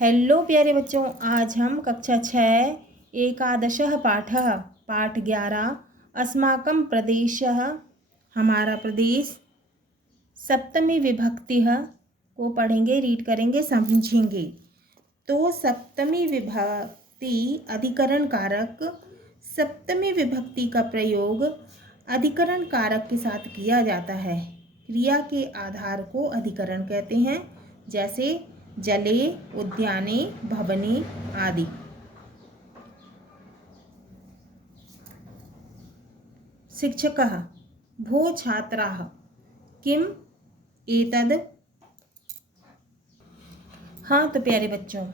Hello प्यारे बच्चों, आज हम कक्षा 6 एकादशः पाठः पाठ 11 अस्माकं प्रदेशः हमारा प्रदेश सप्तमी विभक्तिः को पढ़ेंगे, रीड करेंगे, समझेंगे। तो सप्तमी विभक्ति अधिकरण कारक। सप्तमी विभक्ति का प्रयोग अधिकरण कारक के साथ किया जाता है। क्रिया के आधार को अधिकरण कहते हैं, जैसे जले, उद्याने, भवने आदि। शिक्षकः भो छात्राः किम एतद। हाँ तो प्यारे बच्चों,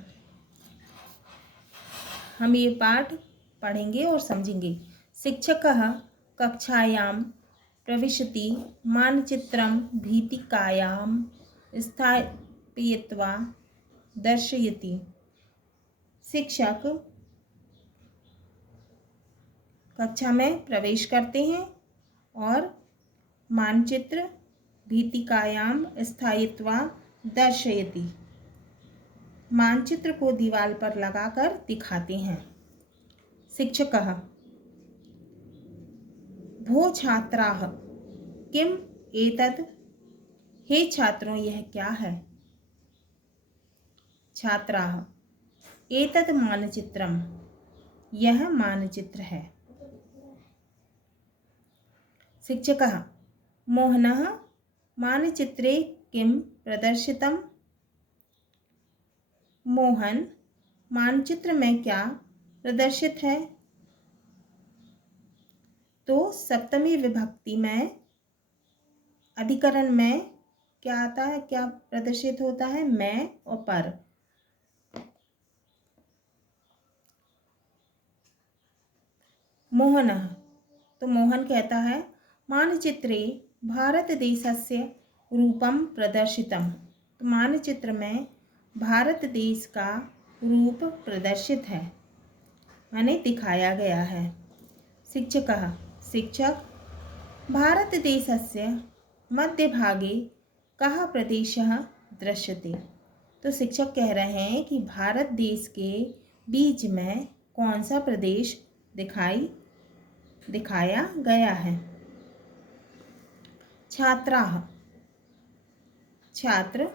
हम ये पाठ पढ़ेंगे और समझेंगे। शिक्षकः कक्षायां प्रविशति मानचित्रं भीतिकायां स्थापयित्वा दर्शयति। शिक्षक कक्षा में प्रवेश करते हैं और मानचित्र भीतिकायां स्थायित्वा दर्शयति, मानचित्र को दीवार पर लगाकर दिखाते हैं। शिक्षकः भो छात्राः किम एतत्। हे छात्रों, यह क्या है। छात्राः एतत् मानचित्रम्, यह मानचित्र है। शिक्षकः मोहनः मानचित्रे किं प्रदर्शितम्। मोहन, मानचित्र में क्या प्रदर्शित है। तो सप्तमी विभक्ति में अधिकरण में क्या आता है, क्या प्रदर्शित होता है, मैं और पर। मोहनः, तो मोहन कहता है मानचित्रे भारतदेशस्य रूपं प्रदर्शितम्। तो मानचित्र में भारत देश का रूप प्रदर्शित है, माने दिखाया गया है। शिक्षकः शिक्षक भारतदेशस्य मध्यभागे कः प्रदेशः दृश्यते। तो शिक्षक कह रहे हैं कि भारत देश के बीच में कौन सा प्रदेश दिखाया गया है। छात्राः छात्र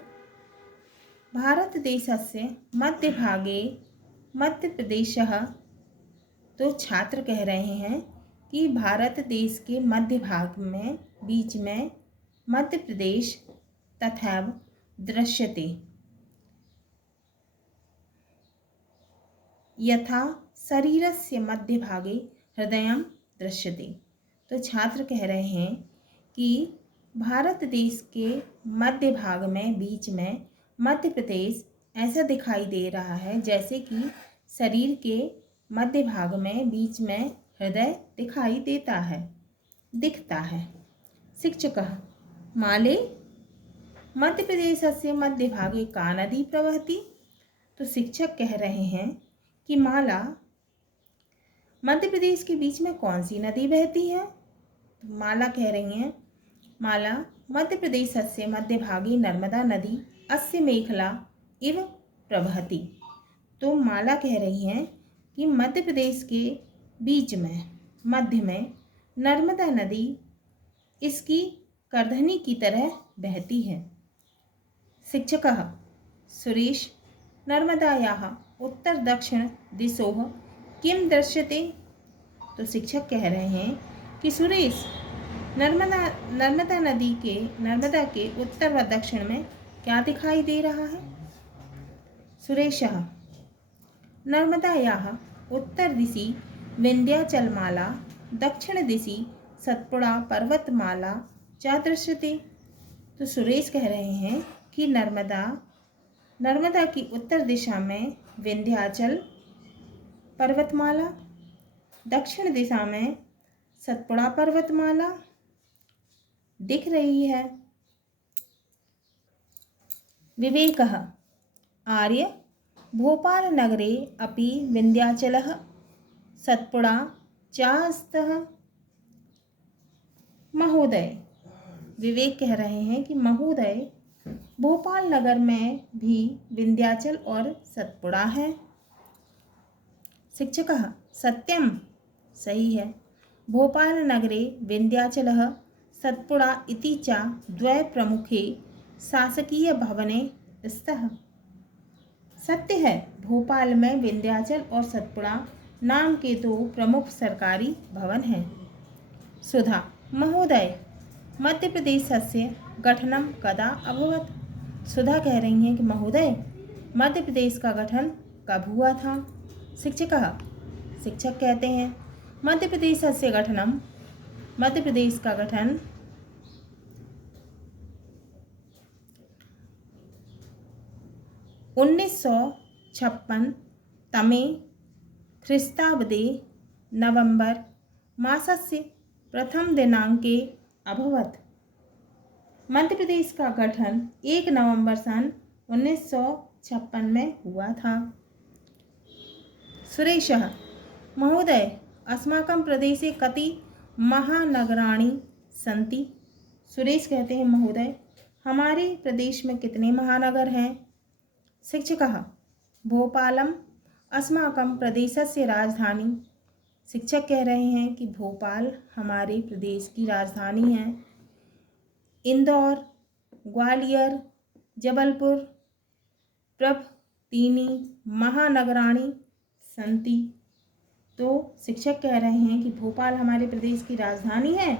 भारतदेशस्य मध्यभागे मध्य प्रदेशः। तो छात्र कह रहे हैं कि भारत देश के मध्य भाग में बीच में मध्य प्रदेश तथा दृश्यते यथा शरीरस्य मध्य भागे हृदयं दृश्यते। तो छात्र कह रहे हैं कि भारत देश के मध्य भाग में बीच में मध्य प्रदेश ऐसा दिखाई दे रहा है जैसे कि शरीर के मध्य भाग में बीच में हृदय दिखाई दिखता है। शिक्षकः माले मध्य प्रदेशस्य मध्य भागे का नदी प्रवहति। तो शिक्षक कह रहे हैं कि माला मध्य प्रदेश के बीच में कौन सी नदी बहती है। तो माला कह रही हैं माला मध्य प्रदेशस्य मध्य भागे नर्मदा नदी अस्य मेखला इव प्रवहति। तो माला कह रही हैं कि मध्य प्रदेश के बीच में मध्य में नर्मदा नदी इसकी करधनी की तरह बहती है। शिक्षकः सुरेश नर्मदायाः उत्तर दक्षिण दिशोः किं दृश्यते। तो शिक्षक कह रहे हैं कि सुरेश नर्मदा के उत्तर व दक्षिण में क्या दिखाई दे रहा है। सुरेशः नर्मदायाः उत्तर दिशि विंध्याचलमाला दक्षिण दिशि सतपुड़ा पर्वतमाला च दृश्यते। तो सुरेश कह रहे हैं कि नर्मदा की उत्तर दिशा में विंध्याचल पर्वतमाला, दक्षिण दिशा में सतपुड़ा पर्वतमाला दिख रही है। विवेकः आर्य भोपाल नगरे अपि विंध्याचलः सतपुड़ा चास्तः। महोदय, विवेक कह रहे हैं कि महोदय भोपाल नगर में भी विंध्याचल और सतपुड़ा है। शिक्षकः सत्यम, सही है। भोपाल नगरे विंध्याचलः सतपुड़ा इति च द्वय प्रमुखे शासकीय भवने स्तः। सत्य है, भोपाल में विंध्याचल और सतपुड़ा नाम के दो प्रमुख सरकारी भवन हैं। सुधा महोदय, मध्य प्रदेशस्य गठनं कदा अभवत्? सुधा कह रही हैं कि महोदय, मध्य प्रदेश का गठन कब हुआ था? शिक्षकः, शिक्षक कहते हैं मध्य प्रदेशस्य गठनं, मध्य प्रदेश का गठन 1956 तमे ख्रीस्ताब्दे नवंबर मासस्य प्रथम दिनांके अभवत्। मध्य प्रदेश का गठन 1 नवंबर सन 1956 में हुआ था। सुरेशः महोदय, अस्माकं प्रदेशे कति महानगराणि सन्ति? सुरेश कहते हैं महोदय, हमारे प्रदेश में कितने महानगर हैं? शिक्षकः भोपालम अस्माकं प्रदेशस्य राजधानी। शिक्षक कह रहे हैं कि भोपाल हमारे प्रदेश की राजधानी है। इंदौर, ग्वालियर, जबलपुर प्रभृतीनि महानगराणि सन्ति। तो शिक्षक कह रहे हैं कि भोपाल हमारे प्रदेश की राजधानी है।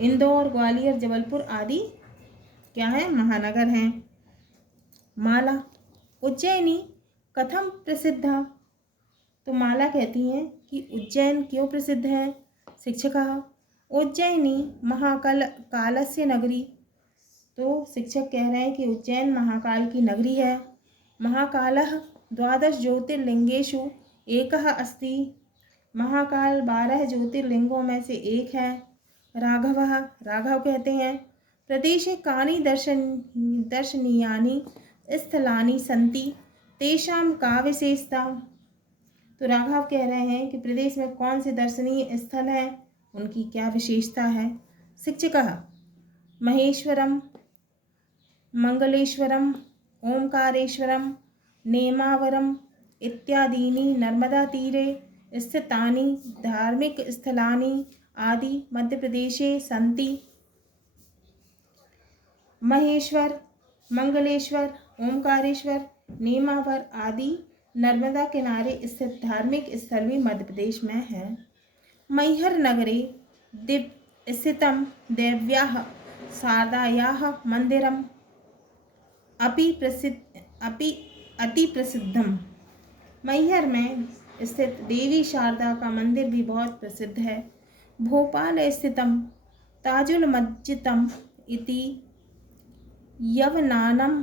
इंदौर, ग्वालियर, जबलपुर आदि क्या है? महानगर हैं। माला उज्जैनी कथम प्रसिद्धा? तो माला कहती हैं कि उज्जैन क्यों प्रसिद्ध है? शिक्षकः उज्जैनी महाकालस्य नगरी। तो शिक्षक कह रहे हैं कि उज्जैन महाकाल की नगरी है। महाकालः 12 ज्योतिर्लिंगेषु एकः अस्ति। महाकाल 12 ज्योतिर्लिंगों में से एक है। राघवः, राघव कहते हैं प्रदेशे कानि दर्शनीयानि स्थलानि सन्ति तेषां का विशेषता? तो राघव कह रहे हैं कि प्रदेश में कौन से दर्शनीय स्थल हैं, उनकी क्या विशेषता है? शिक्षकः महेश्वरम, मंगलेश्वरम, ओंकारेश्वरम, नेमावरम इत्यादीनि नर्मदा तीरे स्थितानि धार्मिक स्थलानि आदि मध्य प्रदेशे सन्ति। महेश्वर, मंगलेश्वर, ओंकारेश्वर, नेमावर आदि नर्मदा किनारे स्थित धार्मिक स्थल भी मध्य प्रदेश में है। मैहर नगरे स्थितं देव्याः शारदायाः मंदिरम् अति प्रसिद्धम। मैहर में स्थित देवी शारदा का मंदिर भी बहुत प्रसिद्ध है। भोपाल स्थितं ताजुल मस्जिदम् इति यवनानां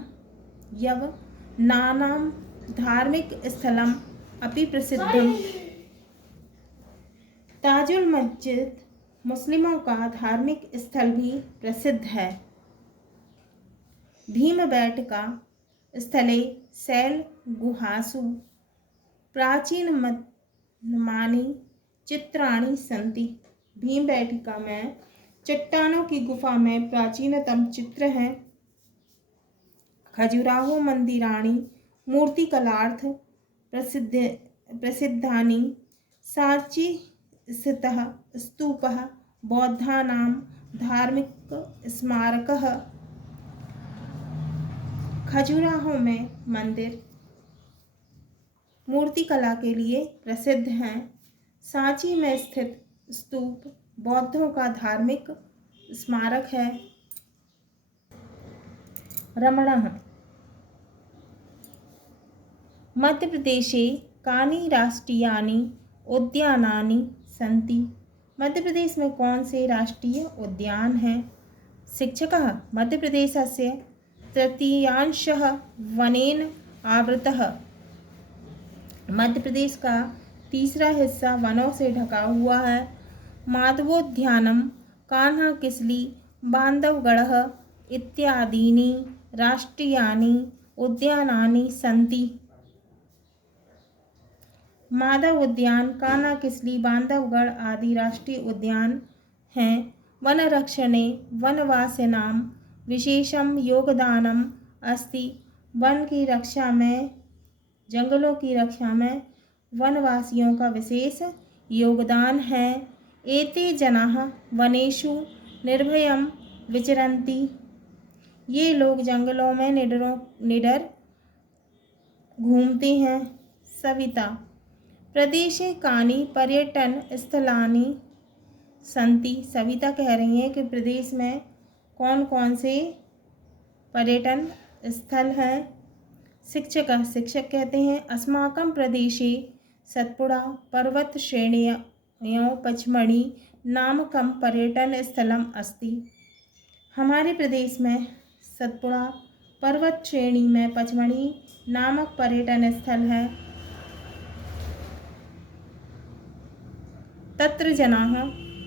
धार्मिक स्थलम अपि प्रसिद्धम। ताजुल मस्जिद मुस्लिमों का धार्मिक स्थल भी प्रसिद्ध है। भीमबेटका स्थले शैल गुहासु प्राचीनतमानि चित्राणि सन्ति। भीमबेटका में चट्टानों की गुफा में प्राचीनतम चित्र हैं। खजुराहो मंदिराणि मूर्तिकलार्थ प्रसिद्धानि। सांची स्थितः स्तूपः बौद्धानां धार्मिक स्मारकः। खजुराहो में मंदिर मूर्तिकला के लिए प्रसिद्ध हैं। सांची में स्थित स्तूप बौद्धों का धार्मिक स्मारक है। रमणः मध्य प्रदेशे कानि राष्ट्रीयानि उद्यानानि सन्ति? मध्य प्रदेश में कौन से राष्ट्रीय उद्यान हैं? शिक्षकः मध्य प्रदेशस्य तृतीयांशः वनेन आवृतः। मध्य प्रदेश का तीसरा हिस्सा वनों से ढका हुआ है। माधवोद्यानम, कान्हा किसली, बांधवगढ़ इत्यादीनि राष्ट्रीयानि उद्यानानि सन्ति। माधव उद्यान, कान्हा किसली, बांधवगढ़ आदि राष्ट्रीय उद्यान हैं। वनरक्षणे वनवासिनां विशेषं योगदानम् अस्ति। वन की रक्षा में, जंगलों की रक्षा में वनवासियों का विशेष योगदान है। एते जनाः वनेषु निर्भयं विचरन्ति। ये लोग जंगलों में निडर घूमते हैं। सविता प्रदेशे कानि पर्यटन स्थलानि सन्ति। सविता कह रही हैं कि प्रदेश में कौन कौन से पर्यटन स्थल हैं। शिक्षक कहते हैं अस्माकं प्रदेशे सत्पुड़ा पर्वत श्रेणियों पचमढ़ी नामकं पर्यटन स्थलम अस्ति। हमारे प्रदेश में सतपुड़ा पर्वत श्रेणी में पचमढ़ी नामक पर्यटन स्थल है। तत्र जनाः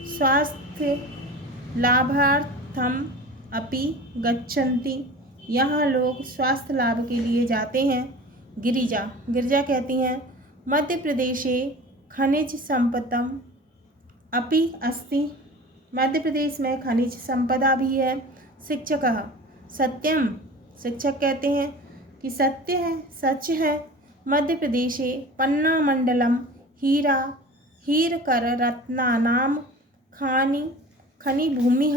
स्वास्थ्य लाभार्थम अपि गच्छन्ति। यहाँ लोग स्वास्थ्य लाभ के लिए जाते हैं। गिरिजा कहती हैं मध्य प्रदेशे खनिज संपदम अपि अस्ति। मध्य प्रदेश में खनिज संपदा भी है। शिक्षकः सत्यम, शिक्षक कहते हैं कि सत्य है, सच है। मध्य प्रदेशे पन्ना मंडलम हीरकर रत्नानाम खनि भूमि।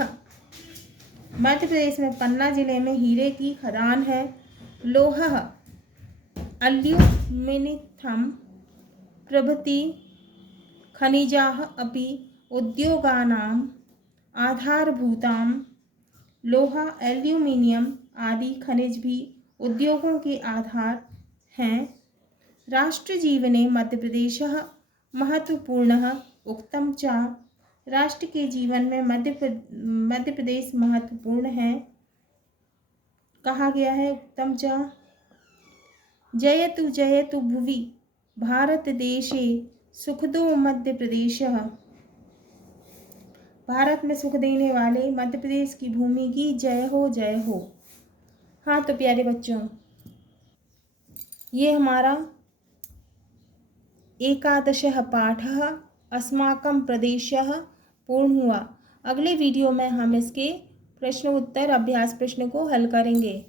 मध्य प्रदेश में पन्ना जिले में हीरे की खदान है। लोहः अल्यूमिनियम प्रभृति खनिजाः अपि उद्योगानाम् आधारभूताम्। लोहा, एल्यूमिनियम आदि खनिज भी उद्योगों के आधार हैं। राष्ट्रजीवने मध्य प्रदेशः महत्वपूर्णः उक्तं च। राष्ट्र के जीवन में मध्य प्रदेश महत्वपूर्ण है, कहा गया है। उक्तं च जयतु जयतु भुवि भारत देशे सुखदो मध्य प्रदेशः। भारत में सुख देने वाले मध्य प्रदेश की भूमि की जय हो, जय हो। हाँ तो प्यारे बच्चों, ये हमारा 11 पाठः अस्माकं प्रदेशः पूर्ण हुआ। अगले वीडियो में हम इसके प्रश्न उत्तर अभ्यास प्रश्न को हल करेंगे।